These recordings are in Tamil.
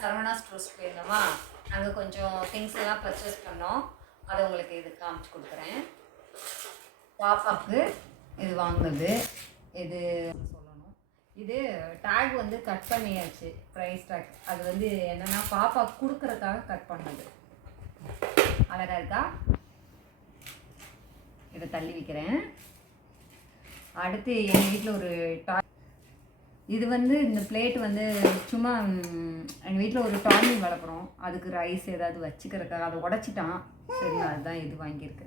சரவணா ஸ்டோர்ஸ் போயிருந்தோமா, அங்கே கொஞ்சம் திங்ஸ் எல்லாம் பர்ச்சேஸ் பண்ணோம். அதை உங்களுக்கு இது காமிச்சு கொடுக்குறேன். பாப்பாவுக்கு இது வாங்கினது இது சொல்லணும். இது டேக் வந்து கட் பண்ணியாச்சு, ப்ரைஸ் டேக். அது வந்து என்னென்னா பாப்பாவுக்கு கொடுக்குறதுக்காக கட் பண்ணது. அழகாக இருக்கா? இதை தள்ளி வைக்கிறேன். அடுத்து எங்கள் வீட்டில் ஒரு இது வந்து இந்த பிளேட் வந்து சும்மா எங்கள் வீட்டில் ஒரு டாமி வளர்க்குறோம், அதுக்கு ரைஸ் ஏதாவது வச்சுக்கிறதுக்காக. அதை உடச்சிட்டான், சரி அதுதான் இது வாங்கியிருக்கு.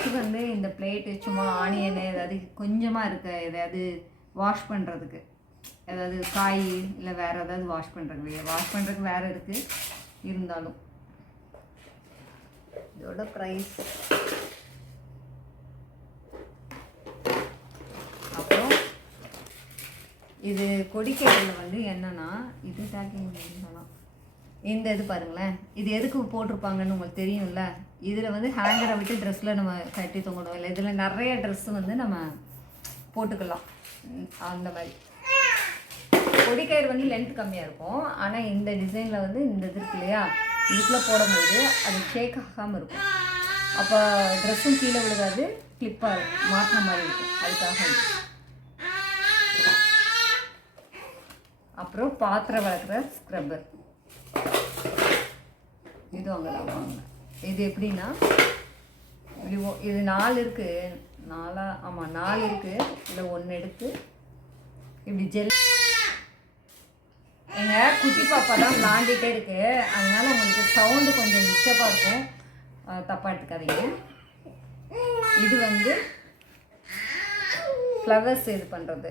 இது வந்து இந்த பிளேட்டு சும்மா ஆனியன் ஏதாவது கொஞ்சமாக இருக்க ஏதாவது வாஷ் பண்ணுறதுக்கு, ஏதாவது காய் இல்லை வேறு ஏதாவது வாஷ் பண்ணுறதுக்கு வேறு இருக்குது. இருந்தாலும் இதோட ப்ரைஸ். அப்புறம் இது கொடிக்கையில் வந்து என்னென்னா இது டேக்கிங் பண்ணலாம். இந்த இது பாருங்களேன், இது எதுக்கு போட்டிருப்பாங்கன்னு உங்களுக்கு தெரியும்ல. இதில் வந்து ஹேங்கரை விட்டு ட்ரெஸ்ஸில் நம்ம கட்டி தொங்கணும், இல்லை இதில் நிறைய ட்ரெஸ்ஸு வந்து நம்ம போட்டுக்கலாம். அந்த மாதிரி கொடிக்கயிறு வந்து லென்த் கம்மியாக இருக்கும். ஆனால் இந்த டிசைனில் வந்து இந்த இது இருக்கு இல்லையா, இதுக்குள்ளே போடும்போது அது ஷேக் ஆகாமல் இருக்கும். அப்போ ட்ரெஸ்ஸும் கீழே விழுகாது, கிளிப்பாக மாட்டின மாதிரி இருக்கும். அதுக்காக. அப்புறம் பாத்திரம் வளர்க்குற ஸ்க்ரப்பர், இது அங்கே தான் வாங்கினேன். இது எப்படின்னா இது 4 இருக்குது, 4 இருக்குது. இதில் 1 எடுத்து இப்படி ஜெல். எங்கள் குட்டி பாப்பா தான் விளாண்டிகிட்டே இருக்குது, அதனால் உங்களுக்கு சவுண்டு கொஞ்சம் டிஸ்டர்பாக இருக்கும், தப்பாக எடுத்துக்காதீங்க. இது வந்து ஃப்ளவர்ஸ் இது பண்ணுறது,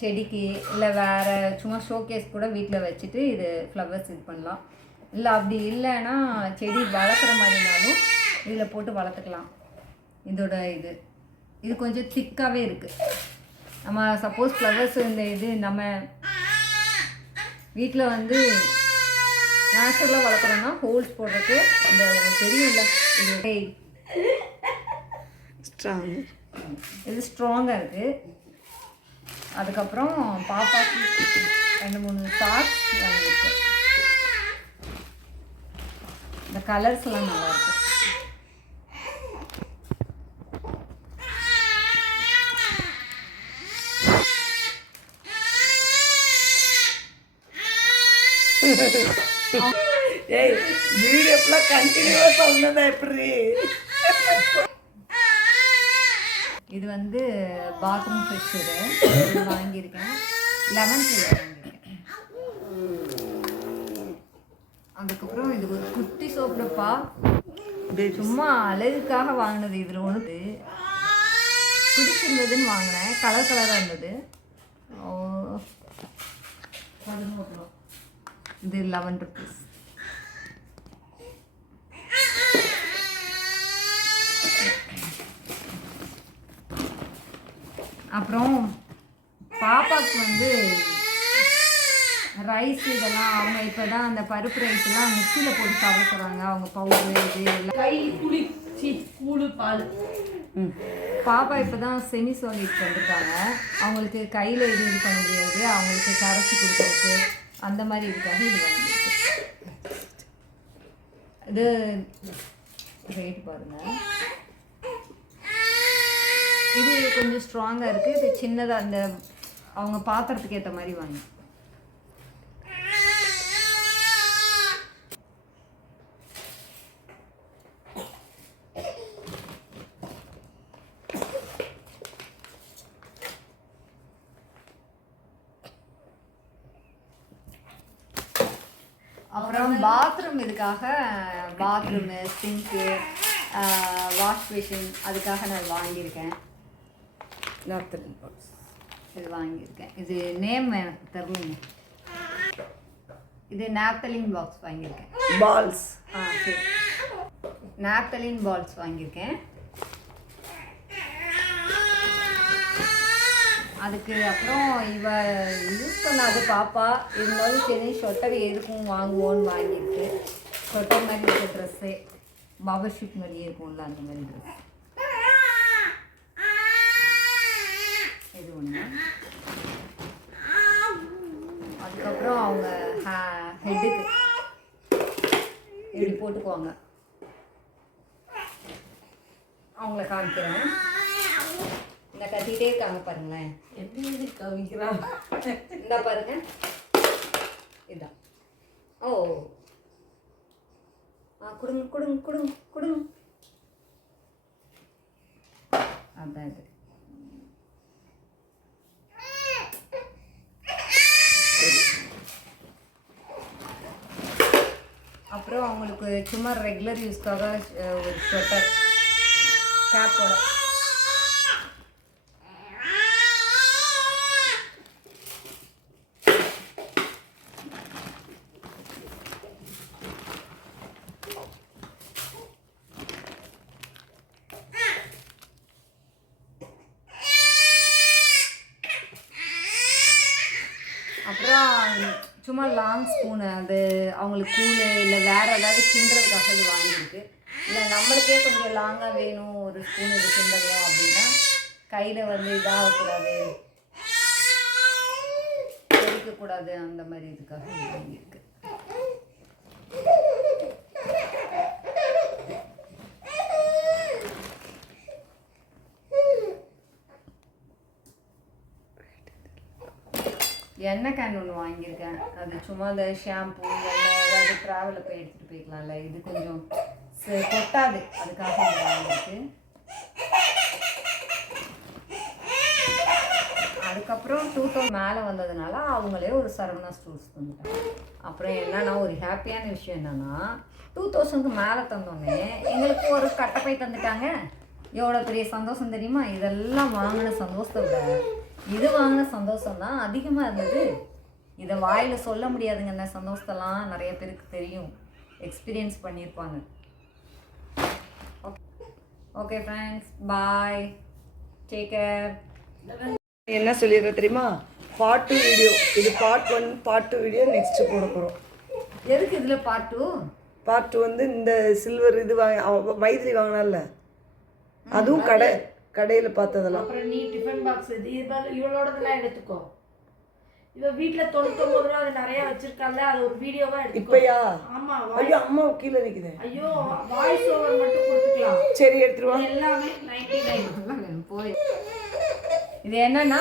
செடிக்கு இல்லை வேறு சும்மா ஷோகேஸ் கூட வீட்டில் வச்சுட்டு இது ஃப்ளவர்ஸ் இது பண்ணலாம். இல்லை அப்படி இல்லைன்னா செடி வளர்க்குற மாதிரினாலும் இதில் போட்டு வளர்த்துக்கலாம். இதோட இது கொஞ்சம் திக்காகவே இருக்குது. நம்ம சப்போஸ் ஃப்ளவர்ஸ் இந்த இது நம்ம வீட்டில் வந்து நேச்சுரலாக வளர்க்குறோன்னா ஹோல்ஸ் போடுறதுக்கு இந்த உங்களுக்கு தெரியும்ல, இது ஸ்ட்ராங்காக இருக்குது. அதுக்கப்புறம் பாப்பாக்கு 2-3 சாக்ஸ் வாங்கியிருக்கு. இந்த கலர்ஸ்லாம் நல்லாயிருக்கு. ஏய் வீடியோ ஃபுல்லாக கண்டினியூவாக சொன்னதா எப்படி? இது வந்து பாத்ரூம் ஃப்ரெஷ்ஷரு வாங்கியிருக்கேன், லெமன் ஃப்ளேவர் வாங்கியிருக்கேன். அதுக்கப்புறம் இது ஒரு குட்டி சோப்புடப்பா, சும்மா அழகுக்காக வாங்கினது. இதில் ஒன்று பிடிச்சிருந்ததுன்னு வாங்கினேன், கலர் கலராக இருந்தது. 11 ரூபா. இது 11 rupees. அப்புறம் பாப்பாவுக்கு வந்து ரைஸ் இதெல்லாம் அவங்க இப்போ தான் அந்த பருப்பு ரைஸ்லாம் மிக்சியில் போட்டு சாப்பிட போகிறாங்க. அவங்க பவுடரு இது எல்லாம் கை கூழு பால். பாப்பா இப்போ தான் செமி சாலிட் வந்துட்டாங்க. அவங்களுக்கு கையில் இது பண்ண முடியாது, அவங்களுக்கு கரைச்சி கொடுக்கறதுக்கு அந்த மாதிரி இதுக்காக இது வாங்கியிருக்கு. இது ரேட் பாருங்கள், இது கொஞ்சம் ஸ்ட்ராங்காக இருக்குது. இது சின்னதாக அந்த அவங்க பாத்திரத்துக்கு ஏற்ற மாதிரி வாங்கி. அப்புறம் பாத்ரூம் இதுக்காக பாத்ரூமு சிங்க்கு வாஷ் பேஷன் அதுக்காக நான் வாங்கியிருக்கேன். நாப்தலின் பாக்ஸ் இது வாங்கியிருக்கேன். இது நேம் எனக்கு தெரியல. இது நாப்தலின் பாக்ஸ் வாங்கியிருக்கேன். பால்ஸ். சரி, நாப்தலின் பால்ஸ் வாங்கியிருக்கேன். அதுக்கு அப்புறம் இவ யூஸ் பண்ணாது பாப்பா, இருந்தாலும் சரி ஸ்வெட்டர் எதுக்கும் வாங்குவோன்னு வாங்கியிருக்கு. ஸ்வெட்டர் மாதிரி இருக்க ட்ரெஸ்ஸு பாபா ஷூட் மாதிரியே இருக்கும்ல, அந்த மாதிரி ட்ரெஸ். ஒன்று. அதுக்கப்புறம் அவங்க ஹெட்டுக்கு இப்படி போட்டுக்குவாங்க. அவங்கள காமிக்கிறேன். இந்த கத்திக்கிட்டே இருக்காங்க பாருங்களேன். எப்படி காமிக்கிறான் இந்த பாருங்க, இதுதான். ஓ கொடுங்க கொடுங்க கொடுங்க கொடுங்க. அதான் இது. அப்புறம் அவங்களுக்கு சும்மா ரெகுலர் யூஸ்க்காக ஒரு ஸ்வெட்டர் கேப்போட. அப்புறம் சும்மா லாங் ஸ்பூனு, அது அவங்களுக்கு கூழ் இல்லை வேறு ஏதாவது கிண்டுறதுக்காக இது வாங்கியிருக்கு. இல்லை நம்மளுக்கே கொஞ்சம் லாங்காக வேணும், ஒரு ஸ்பூன் இது கிண்டணும் அப்படின்னா கையில் வந்து இதாகக்கூடாது, தெளிக்கக்கூடாது, அந்த மாதிரி இதுக்காக இது வாங்கியிருக்கு. எண்ணெய் கேன் ஒன்று வாங்கியிருக்கேன். அது சும்மா இந்த ஷாம்பு எண்ணெய் ஏதாவது ட்ராவலில் போய் எடுத்துகிட்டு போய்க்கலாம்ல, இது கொஞ்சம் கொட்டாது, அதுக்காக இது வாங்கியிருக்கு. அதுக்கப்புறம் 2000 மேலே வந்ததுனால அவங்களே ஒரு சரவணா ஸ்டோர்ஸ் தந்துட்டாங்க. அப்புறம் என்னன்னா ஒரு ஹாப்பியான விஷயம் என்னன்னா 2000க்கு மேலே தந்தோடனே எங்களுக்கு ஒரு கட்டப்பை தந்துட்டாங்க. எவ்வளோ பெரிய சந்தோஷம் தெரியுமா? இதெல்லாம் வாங்கின சந்தோஷத்தை விட இது வாங்கின சந்தோஷம் தான் அதிகமாக இருந்தது. இதை வாயில் சொல்ல முடியாதுங்க. இந்த சந்தோஷத்தெல்லாம் நிறைய பேருக்கு தெரியும், எக்ஸ்பீரியன்ஸ் பண்ணியிருப்பாங்க. ஓகே ஃப்ரெண்ட்ஸ், பாய், டேக் கேர். என்ன சொல்லிடுற தெரியுமா? பார்ட் 2 வீடியோ இது. பார்ட் 1 பார்ட் 2 வீடியோ நெக்ஸ்ட் போட போகிறோம். எதுக்கு இதில் பார்ட் 2? பார்ட் 2 வந்து இந்த சில்வர் இது மைதிலி வாங்கினால, அதுவும் கடையில் பார்த்ததெல்லாம். அப்புறம் நீ டிஃபன் பாக்ஸ் இது இவளோடதெல்லாம் எடுத்துக்கோ. இவ வீட்டுல 99 ரூபா அது நிறைய வச்சிருக்காங்க, அது ஒரு வீடியோவா எடுத்துக்கோ. இப்பயா? ஆமா. ஐயோ அம்மா கீழே நிக்குது. ஐயோ வாய்ஸ் ஓவர் மட்டும் கொடுத்துக்கலாம். சரி எடுத்துருவா. எல்லாமே 99 போய். இது என்னன்னா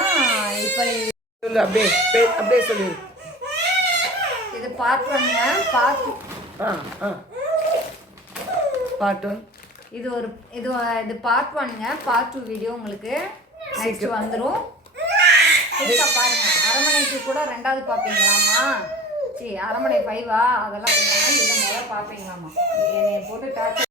இப்போ சொல்லு, அப்படியே சொல்லு. இது பார்ட் 1ங்க. பார்ட் 1 இது ஒரு இது பார்ட் 1ங்க. பார்ட் 2 வீடியோ உங்களுக்கு நெக்ஸ்ட் வந்துடும். பாருங்க, அரண்மனை 2 கூட 2வது பார்ப்பீங்களாமா? சரி, அரண்மனை 5 அதெல்லாம் பண்ணாங்க, இதை முதல்ல பார்ப்பீங்களாமா? என்னை போட்டு